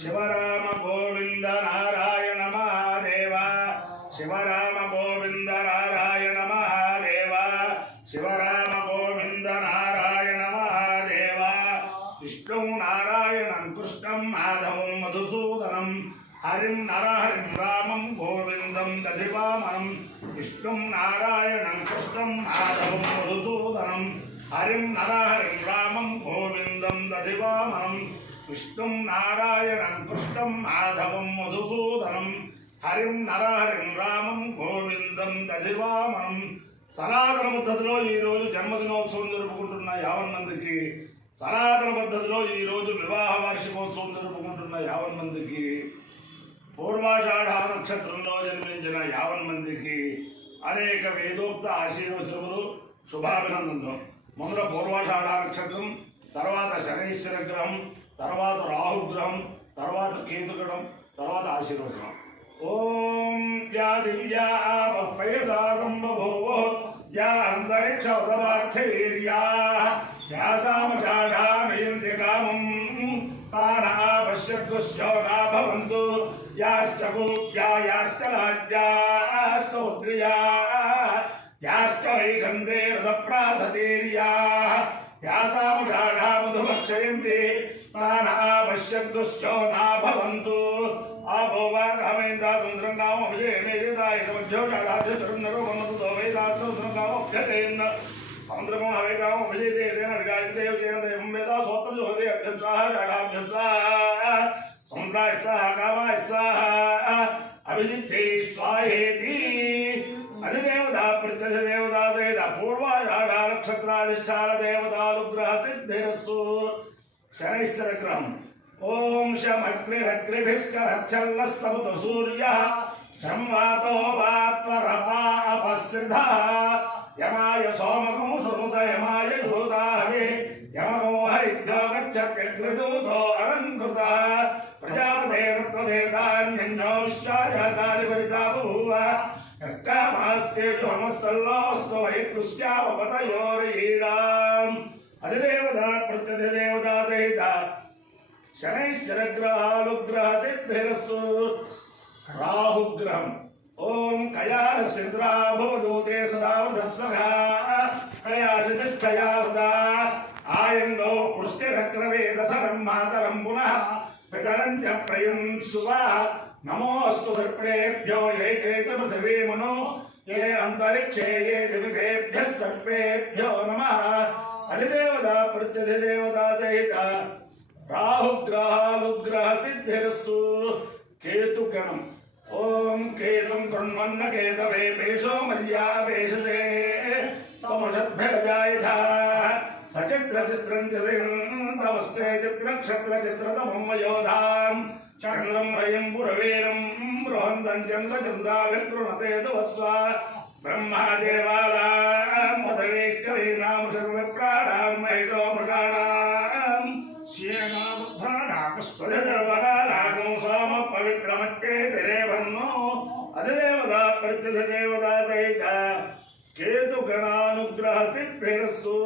శివరామ గోవింద నారాయణ మహాదేవ శివరామ గోవింద నారాయణ మహాదేవ శివరామ గోవింద నారాయణ మహాదేవ విష్ణుం నారాయణం కృష్ణం మాధవం మధుసూదనం హరిం నరహరిం రామం గోవిందం దధివామనం విష్ణుం నారాయణం కృష్ణం మాధవం మధుసూదనం హరిం నరహరిం రామం గోవిందం దధివామనం విష్ణుం నారాయణం కృష్ణం మాధవం మధుసూదనం హరిం నరహరిం రామం గోవిందం దధివామనం. సనాతన పద్ధతిలో ఈరోజు జన్మదినోత్సవం జరుపుకుంటున్న 50 మందికి, సనాతన పద్ధతిలో ఈరోజు వివాహ వార్షికోత్సవం జరుపుకుంటున్న 50 మందికి, పూర్వాషాఢ నక్షత్రంలో జన్మించిన 50 మందికి అనేక వేదోక్త ఆశీర్వచనములు, శుభాభినందనలు. మొదట పూర్వాషాఢ నక్షత్రం, తర్వాత శనైశ్వర గ్రహం, తర్వాత రాహుగ్రహం, తర్వాత కేతుగ్రహం, తర్వాత ఆశీర్వచనం. ఓం యా దివ్యా పయసా సంబభూవో యా అంతరిక్ష ఉదవార్థైర్యా యాసామషాఢామయంతి కామం తానా పశ్యద్దుశ్యోనా భవంతు యాశ్చ గోప్యా యాశ్చ రాజ్యాः సౌద్ర్యాः యాశ్చ వైషంతే రథప్రాసతేర్యాः యాసామషాఢా మధుభక్షయంతి తానా పశ్యద్దుశ్యోనా భవంతు. ఆభోవాహమేందా సుందరంగామ విజయమేదాయుధమధ్యోషాఢాభ్యచరున్నరోమతో వేదాసముద్రంగామభ్యతేన్న సముద్రమో హవేగామ విజయదేన విరాజిదేవజేన దేవం వేదా సోత్రజోదే అభ్యస్వాహ షాఢాభ్యస్వాహ సముద్రాయ స్వాహ కామాయ స్వాహ అభిజిత్తే స్వాహేతి. అధిదేవత ప్రత్యధిదేవతా వేద పూర్వాషాఢ నక్షత్రాధిష్టాన దేవతానుగ్రహ సిద్ధిరస్తు. శనైశ్వర గ్రహం. ఓం శమగ్నిరగ్నిభిష్కరచ్చల్లస్తముత సూర్యః సంవాతో వాత్వరపా అపస్రిధః యమాయ సోమకం సునుత యమాయ ఘృతాహవే యమకో హరిభ్యో గచ్చత్యగ్రదూతో అలంకృతః ప్రజాపతేరత్వదేతాన్యన్యో విశ్వాజాతాని పరితా బభూవ యత్కామాస్తేజోమస్తల్లోస్తు వైకృష్యావపతయోరీడాం. అధిదేవత ప్రత్యధిదేవతా సహిత శనైశ్వరగ్రహాలుగ్రహ సిద్ధిరస్తు. రాహుగ్రహం. ఓం కయాశ్చంద్రా భవదూతే సదావృధస్సఖా కయాశ్చయావృత ఆయందో పుష్టిరగ్రవేదసరం మాతరం పునః పితరం చ ప్రయం సువా నమోస్తు సర్పేభ్యో ఏకైక పృథివీ మను ఏ అంతరిక్షే ఏ దివిదేభ్యః సర్పేభ్యో నమః. అధిదేవత ప్రత్యధిదేవతా సహిత రాహుగ్రహాలుగ్రహ సిద్ధిరస్తు. కేతుగణం. ఓం కేతుం కృణ్వన్న కేతవే పేషో మర్యాపేషసే సమషద్భిరజాయథ సచిత్ర చిత్రం చిత్రవస్తే చిత్రక్షత్ర చిత్రతమం వయోధాం చంద్రం రయం పురవీరం బృహంతం చంద్రచంద్రాభిర్గృణతే దువస్వ బ్రహ్మాదేవాలా మధవేష్టవీనాం సర్వప్రాణాం మహిషో మృగాణాం శ్యేనాబుద్ధానాగం సోమ పవిత్రమచ్చేతిరేవన్నో. అధిదేవత ప్రత్యధిదేవతా సహిత కేతుగణానుగ్రహ సిద్ధిరస్తు.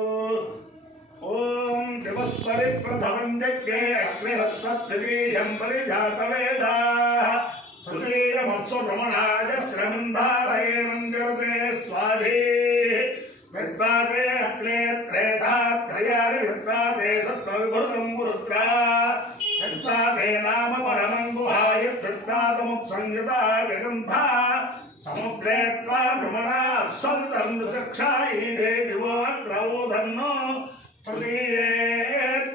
ఓం దివస్పరి ప్రథమం యజ్ఞే అగ్నిరస్వద్వితీయం పరిజాతవేదాః తృతీయమప్సు రమణాయ శ్రమంధారయేణం జరతే స్వాధీ విద్వాతే అగ్నే త్రేధా త్రయాణి విద్వాతే సత్వవిభృతం పురుత్రా విద్వాతే నామ పరమం గుహాయ విద్వాతముత్సంయుతా జగంధా సముద్రే త్వా భ్రమణాప్సంతం చక్షాయీదే దివో అగ్రవోధన్నో తృతీయే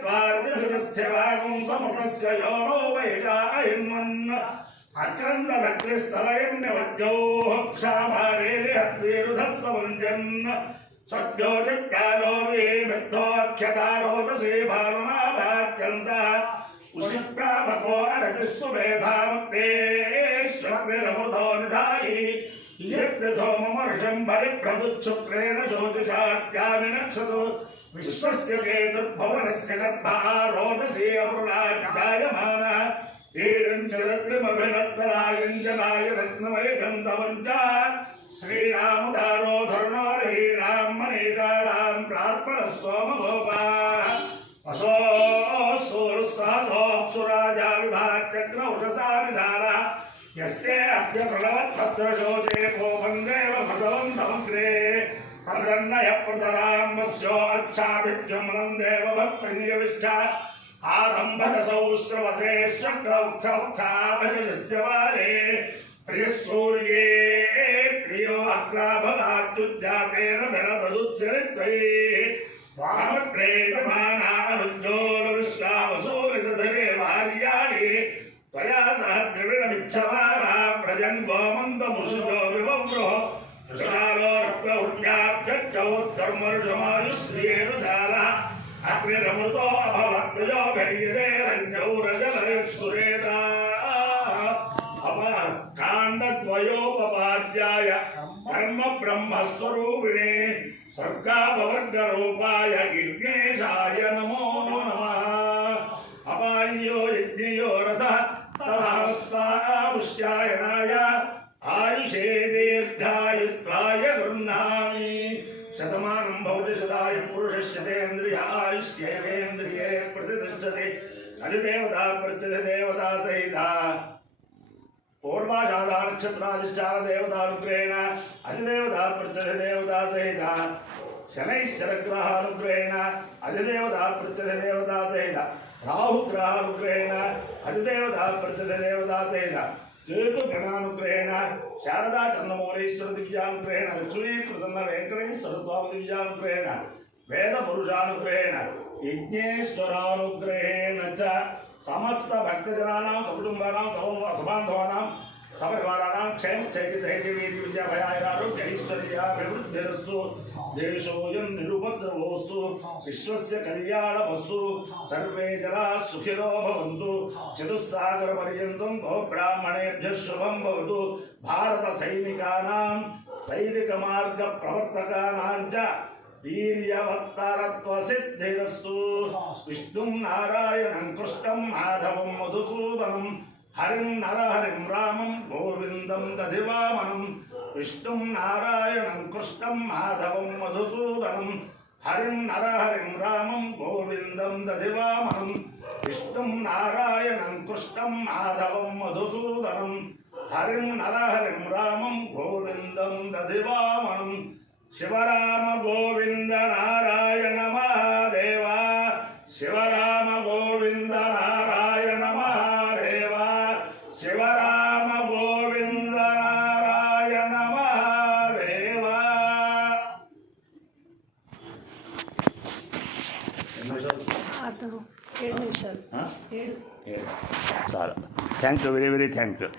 త్వార్జశిరస్థ్యవాగం సమృతస్య యోరో వైడాయన్మన్ అక్రందనగ్నిస్థలయన్యవద్యోః క్షామారేహద్వీరుధస్సవంజన్ సద్యో జగ్గాలో విమిద్ధోऽఖ్యతారోదసే భానునాభాత్యంత ఉషిప్రాభకో అరతిస్సుమేధామత్తేష్వగ్నిరమృతో నిధాయి యజ్ఞధోమమర్షం పరిప్రదుచ్చుక్రేణ శోచిషాత్యామినక్షతు విశ్వస్య కేతుర్భువనస్య గర్భా రోదసే అమృణాజాయమానః ఏడంచరత్నమభినత్తరాయంజనాయ రత్నమయగంధవంచ శ్రీరాముదారో ధరుణోరహీణాం మనీషాణాం ప్రార్పణ సోమగోపా వసో సూర్సహో उषसा विधान यस्ते अद्य प्रणवत्भद्रशोचे कोपं देव भगवन्तमग्रे प्रदन्नय प्रतरां वस्यो अच्छाभिद्युम्नं देव भक्तजीविष्ठा आरम्भदसौ श्रवसे स्वक्रौत्थौत्था भजस्य वारे प्रियसूर्ये प्रियो अग्राभगात्युज्जातेन भरतदुच्चरित्वै स्वामप्रेयमानानुज्ञोलविश्वावसूरितधरे भार्याणि त्वया सह द्रविणमिच्छमाना प्रजन्मो मन्दमुषुतो विवव्रो विशालो रत्नहुण्याभ्यच्चौद्धर्मर्षमायुश्रियेरुशालः अग्निरमृतो अभवत्प्रजो भैर्यते रञ्जौरजलयत्सुरेता काण्डद्वयोपपाद्याय कर्म ब्रह्मस्वरूपिणे सर्गापवर्गरूपाय यज्ञेशाय नमो नमः अपाय्यो यज्ञयो रसः तवास्वापुष्यायणाय आयुषे दीर्घायुत्वाय गृह्णामि शतमानं भवति शताय पुरुषस्यतेन्द्रिय आयुष्येवेन्द्रिये प्रतिष्ठते अधिदेवता प्रत्यति देवता सहिता पूर्वाषाढ़ा नक्षत्राधिष्ठान देवतानुग्रहेण अधिदेवता प्रत्यति देवता सहित शनैश्चरग्रहानुग्रहेण अधिदेवता प्रत्यति देवता सहित राहुग्रहानुग्रहेण अधिदेवता प्रत्यति देवता सहित केतुगणानुग्रहेण शारदा चन्द्रमौलीश्वर दिव्यानुग्रहेण लक्ष्मी प्रसन्न वेंकटेश्वर स्वामी दिव्यानुग्रहेण वेद पुरुषानुग्रहेण यज्ञेश्वरानुग्रहेण च समस्त भक्तजनानां सकुटुम्बानां सबान्धवानां सपरिवाराणां क्षेमस्थैर्यधैर्यवीर्य विद्याभयारोग्य ऐश्वर्याभिवृद्धिरस्तु देशोऽयं निरुपद्रवोऽस्तु विश्वस्य कल्याणमस्तु सर्वे जनाः सुखिनो भवन्तु चतुस्सागरपर्यन्तं गोब्राह्मणेभ्यः शुभं भवतु भारतसैनिकानां वैदिकमार्गप्रवर्तकानां च वीर्यवत्तरत्वसिद्धिरस्तु विष्णुं नारायणं कृष्णं माधवं मधुसूदनं हरिं नरहरिं रामं गोविन्दं दधिवामनं विष्णुं नारायणं कृष्णं माधवं मधुसूदनं हरिं नरहरिं रामं गोविन्दं दधिवामनं विष्णुं नारायणं कृष्णं माधवं मधुसूदनं हरिं नरहरिं रामं गोविन्दं दधिवामनं शिवराम गोविंद नारायण महादेव शिवराम गोविंद नारायण महादेव शिवराम गोविंद नारायण महादेव చాలా thank you very very thank you